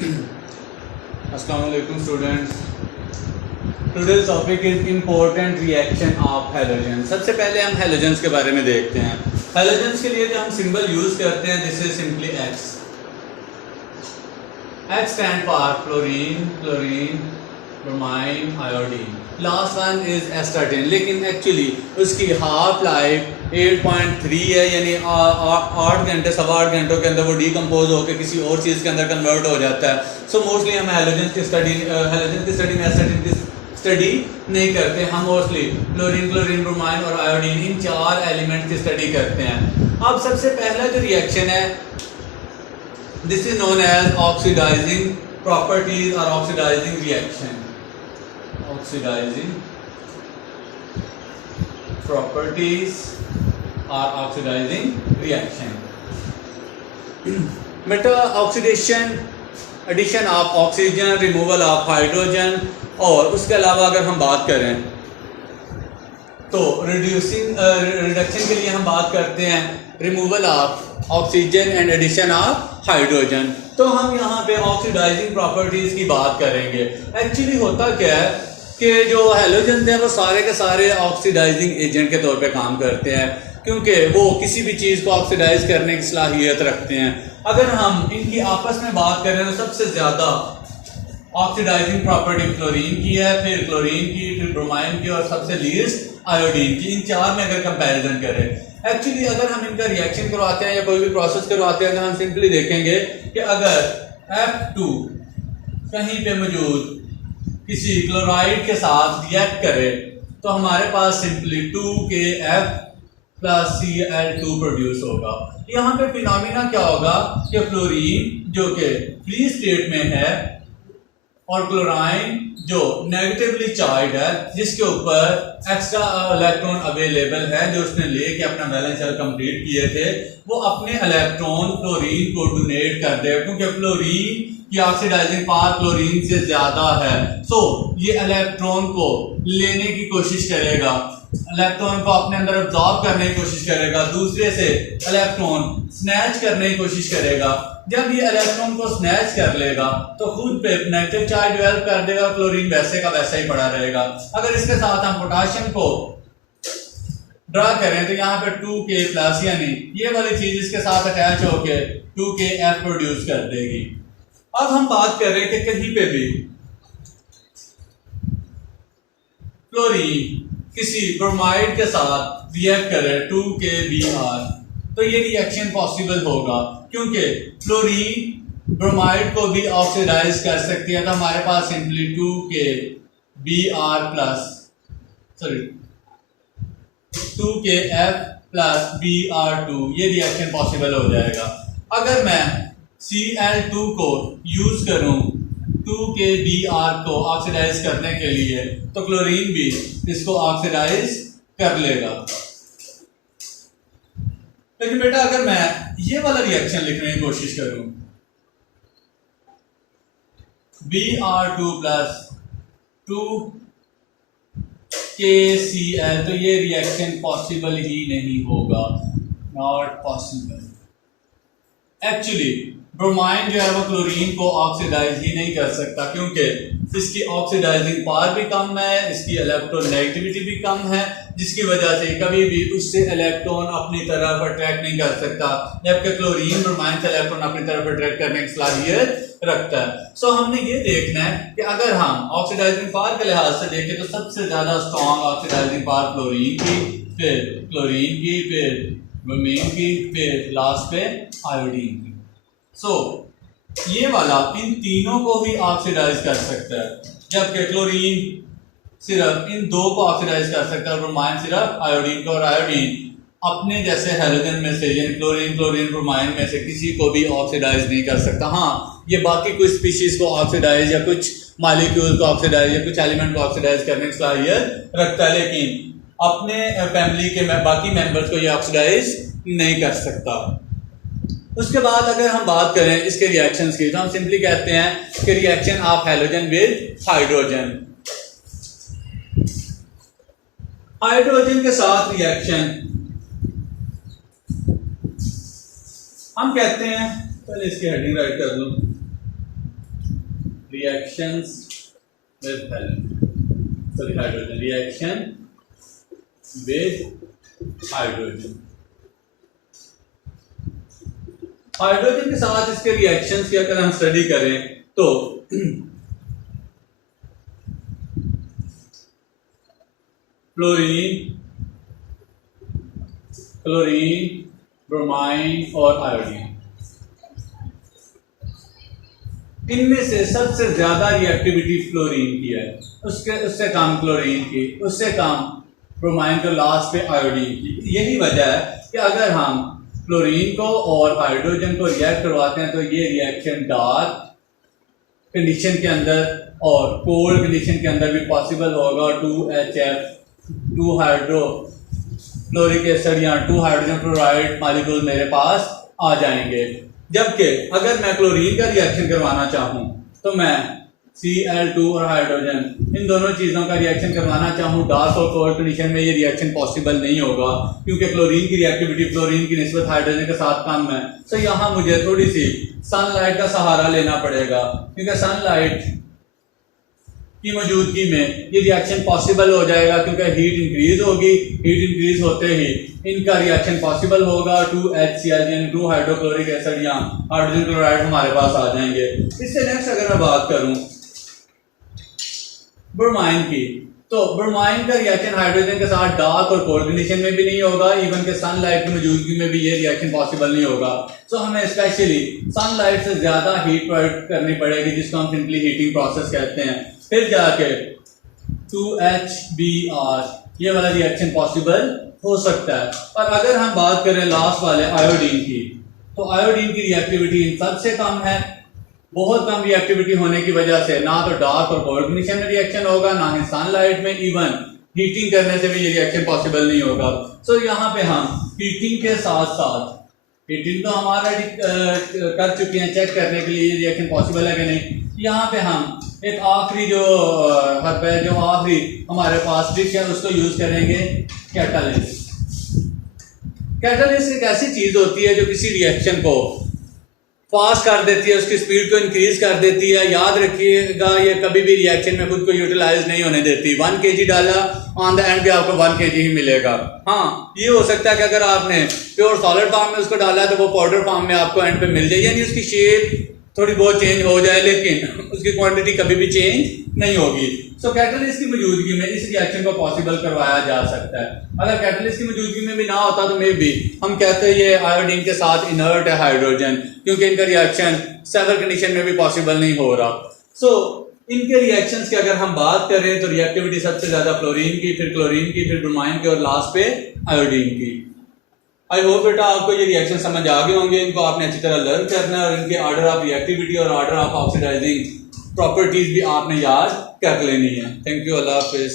अस्सलाम वालेकुम students. Today's topic is important reaction of halogen. सबसे पहले हम हैलोजन्स के बारे में देखते हैं। हैलोजन्स के लिए जो हम सिंबल यूज करते हैं this is simply x. X stand for fluorine, chlorine, bromine, iodine. Last one is astatine, लेकिन एक्चुअली उसकी हाफ लाइफ 8.3 है, यानी 8 घंटे 8.25 घंटों के अंदर वो डीकम्पोज होकर किसी और चीज़ के अंदर कन्वर्ट हो जाता है। सो मोस्टली हम हैलोजन की स्टडी में एस्टाटीन की स्टडी नहीं करते। हम मोस्टली क्लोरीन, क्लोरीन, ब्रोमाइन और आयोडीन इन 4 एलिमेंट की स्टडी करते हैं। अब सबसे पहला जो रिएक्शन है this is known as oxidizing properties और oxidizing reaction. Oxidizing properties or oxidizing reaction. Beta oxidation, addition of oxygen, removal of hydrogen, और उसके अलावा अगर हम बात करें तो रिडक्शन के लिए हम बात करते हैं removal of oxygen and addition of hydrogen. तो हम यहाँ पे ऑक्सीडाइजिंग प्रॉपर्टीज की बात करेंगे। एक्चुअली होता क्या है कि जो हैलोजन हैं वो सारे के सारे ऑक्सीडाइजिंग एजेंट के तौर पे काम करते हैं, क्योंकि वो किसी भी चीज़ को ऑक्सीडाइज करने की सलाहियत रखते हैं। अगर हम इनकी आपस में बात करें तो सबसे ज़्यादा ऑक्सीडाइजिंग प्रॉपर्टी क्लोरीन की है, फिर क्लोरीन की, फिर ब्रोमाइन की और सबसे लीस्ट आयोडीन की। इन 4 में अगर कंपैरिजन करें, एक्चुअली अगर हम इनका रिएक्शन करवाते हैं या कोई भी प्रोसेस करवाते हैं तो हम सिंपली देखेंगे कि अगर F2 कहीं पे मौजूद किसी क्लोराइड के साथ रिएक्ट करे तो हमारे पास simply 2KF plus Cl2 produce होगा। यहाँ पे फिनोमिना क्या होगा कि फ्लोरीन जो कि फ्री स्टेट में है और क्लोराइन जो नेगेटिवली चार्ज है, जिसके ऊपर एक्स्ट्रा इलेक्ट्रॉन अवेलेबल है, जो उसने लेके अपना बैलेंस शेल कंप्लीट किए थे, वो अपने इलेक्ट्रॉन फ्लोरीन को डोनेट कर देगा, क्योंकि फ्लोरीन की ऑक्सीडाइजिंग पावर क्लोरीन से ज्यादा है। सो ये इलेक्ट्रॉन को लेने की कोशिश करेगा, इलेक्ट्रॉन को अपने अंदर अब्सॉर्ब करने की कोशिश करेगा, दूसरे से इलेक्ट्रॉन स्नैच करने की कोशिश करेगा। जब ये इलेक्ट्रॉन को स्नैच कर लेगा तो खुद पे नेगेटिव चार्ज डेवलप कर देगा, क्लोरीन वैसे का वैसा ही पड़ा रहेगा। अगर इसके साथ हम पोटेशियम को ड्रा करें तो यहाँ पे 2K प्लस, यानी ये वाली चीज इसके साथ अटैच होके 2KF प्रोड्यूस कर देगी। अब हम बात कर रहे हैं कि कहीं पे भी क्लोरीन किसी ब्रोमाइड के साथ रिएक्ट करे 2KBr तो ये रिएक्शन पॉसिबल होगा, क्योंकि फ्लोरीन ब्रोमाइड को भी ऑक्सीडाइज कर सकती है। तो हमारे पास simply 2KBr plus 2KF plus Br2 ये रिएक्शन पॉसिबल हो जाएगा। अगर मैं Cl2 को यूज करूं 2KBr को ऑक्सीडाइज करने के लिए तो क्लोरीन भी इसको ऑक्सीडाइज कर लेगा। लेकिन बेटा अगर मैं ये वाला रिएक्शन लिखने की कोशिश करूं Br2 प्लस 2KCl तो ये रिएक्शन पॉसिबल ही नहीं होगा, नॉट पॉसिबल। एक्चुअली ब्रोमाइन जो है वो क्लोरीन को ऑक्सीडाइज ही नहीं कर सकता, क्योंकि इसकी ऑक्सीडाइजिंग पावर भी कम है, इसकी इलेक्ट्रोनेगेटिविटी भी कम है, जिसकी वजह से कभी भी उससे इलेक्ट्रॉन अपनी तरफ अट्रैक्ट नहीं कर सकता, जबकि क्लोरीन ब्रोमाइन से इलेक्ट्रॉन अपनी तरफ अट्रैक्ट करने की सलाहियत रखता है। सो हमने ये देखना है कि अगर हम ऑक्सीडाइजिंग पावर के लिहाज से देखें तो सबसे ज्यादा स्ट्रॉन्ग ऑक्सीडाइजिंग पावर क्लोरीन की, फिर क्लोरीन की, फिर ब्रोमीन की, फिर लास्ट पे आयोडीन की। सो ये वाला इन तीनों को भी ऑक्सीडाइज कर सकता है, जबकि क्लोरीन सिर्फ इन 2 को ऑक्सीडाइज कर सकता है, ब्रोमाइन सिर्फ आयोडीन को, और आयोडीन अपने जैसे हैलोजन में से यानी क्लोरीन, क्लोरीन, ब्रोमाइन में से किसी को भी ऑक्सीडाइज नहीं कर सकता। हाँ, ये बाकी कुछ स्पीशीज को ऑक्सीडाइज या कुछ मॉलिक्यूल को ऑक्सीडाइज या कुछ एलिमेंट को ऑक्सीडाइज करने की सलाहियत रखता है, लेकिन अपने फैमिली के बाकी मेंबर्स को ये ऑक्सीडाइज नहीं कर सकता। उसके बाद अगर हम बात करें इसके रिएक्शंस की तो हम सिंपली कहते हैं कि reaction of halogen with hydrogen. Hydrogen के साथ रिएक्शन हम कहते हैं, पहले इसकी हेडिंग राइट कर दूं, reactions with hydrogen, reaction with hydrogen। Hydrogen के साथ इसके रिएक्शंस की अगर हम स्टडी करें तो क्लोरीन, ब्रोमाइन और आयोडीन, इनमें से सबसे ज्यादा रिएक्टिविटी फ्लोरीन की है, उससे कम क्लोरीन की, उससे कम ब्रोमाइन को, लास्ट पे आयोडीन की। यही वजह है कि अगर हम क्लोरीन को और हाइड्रोजन को रिएक्ट करवाते हैं तो ये रिएक्शन डार्क कंडीशन के अंदर और कोल्ड कंडीशन के अंदर भी पॉसिबल होगा। 2HF, 2 हाइड्रोक्लोरिक एसिड या 2 हाइड्रोजन क्लोराइड मॉलिक्यूल मेरे पास आ जाएंगे। जबकि अगर मैं क्लोरीन का रिएक्शन करवाना चाहूँ तो मैं Cl2 और हाइड्रोजन, इन दोनों चीज़ों का रिएक्शन करवाना चाहूँ डार्क और कोल्ड कंडीशन में, ये रिएक्शन पॉसिबल नहीं होगा क्योंकि क्लोरीन की रिएक्टिविटी फ्लोरीन की निस्बत हाइड्रोजन के साथ कम है। तो यहाँ मुझे थोड़ी सी सनलाइट का सहारा लेना पड़ेगा, क्योंकि सनलाइट की मौजूदगी में ये रिएक्शन पॉसिबल हो जाएगा, क्योंकि हीट इंक्रीज होगी। हीट इंक्रीज होते ही इनका रिएक्शन पॉसिबल होगा। 2HCl, 2 हाइड्रोक्लोरिक एसिड या हाइड्रोजन क्लोराइड हमारे पास आ जाएंगे। इससे नेक्स्ट अगर मैं बात करूं ब्रोमाइन की, तो ब्रोमाइन का रिएक्शन हाइड्रोजन के साथ डार्क और कोल्ड कंडीशन में भी नहीं होगा, इवन के सनलाइट की मौजूदगी में भी ये रिएक्शन पॉसिबल नहीं होगा। तो हमें स्पेशली सनलाइट से ज्यादा हीट प्रोवाइड करनी पड़ेगी, जिसको हम सिंपली हीटिंग प्रोसेस कहते हैं। फिर जाके 2HBr ये वाला रिएक्शन पॉसिबल हो सकता है। और अगर हम बात करें लास्ट वाले आयोडीन की, तो आयोडीन की रिएक्टिविटी इन सबसे कम है। बहुत कम रिएक्टिविटी होने की वजह से ना तो डार्क और कोल्ड कंडीशन में रिएक्शन होगा, ना ही सनलाइट में, इवन हीटिंग करने से भी ये रिएक्शन पॉसिबल नहीं होगा। सो यहाँ पे हम हीटिंग के साथ साथ, हीटिंग तो हमारा कर चुके हैं चेक करने के लिए ये रिएक्शन पॉसिबल है कि नहीं। यहाँ पे हम एक आखिरी जो आखिरी हमारे पास ट्रिक है उसको यूज करेंगे, कैटालिस्ट। कैटालिस्ट एक ऐसी चीज होती है जो किसी रिएक्शन को फास्ट कर देती है, उसकी स्पीड को इंक्रीज कर देती है। याद रखिएगा ये कभी भी रिएक्शन में खुद को यूटिलाइज नहीं होने देती। 1 kg डाला, ऑन द एंड भी आपको 1 kg ही मिलेगा। हाँ, ये हो सकता है कि अगर आपने प्योर सॉलिड फॉर्म में उसको डाला है तो वो पाउडर फॉर्म में आपको एंड पे मिल जाए, यानी उसकी शेप थोड़ी बहुत चेंज हो जाए, लेकिन उसकी क्वांटिटी कभी भी चेंज नहीं होगी। सो कैटलिस्ट की मौजूदगी में इस रिएक्शन को पॉसिबल करवाया जा सकता है। अगर कैटलिस्ट की मौजूदगी में भी ना होता तो मे बी हम कहते हैं ये आयोडीन के साथ इनर्ट है हाइड्रोजन, क्योंकि इनका रिएक्शन सेवरल कंडीशन में भी पॉसिबल नहीं हो रहा। सो इनके रिएक्शंस की अगर हम बात करें तो रिएक्टिविटी सबसे ज्यादा फ्लोरीन की, फिर क्लोरीन की, फिर ब्रोमाइन की और लास्ट पे आयोडीन की। आई होप बेटा आपको ये रिएक्शन समझ आ गए होंगे। इनको आपने अच्छी तरह लर्न करना है और इनके ऑर्डर ऑफ रिएक्टिविटी और ऑर्डर ऑफ ऑक्सीडाइजिंग प्रॉपर्टीज भी आपने याद कर लेनी है। Thank you, Allah Hafiz.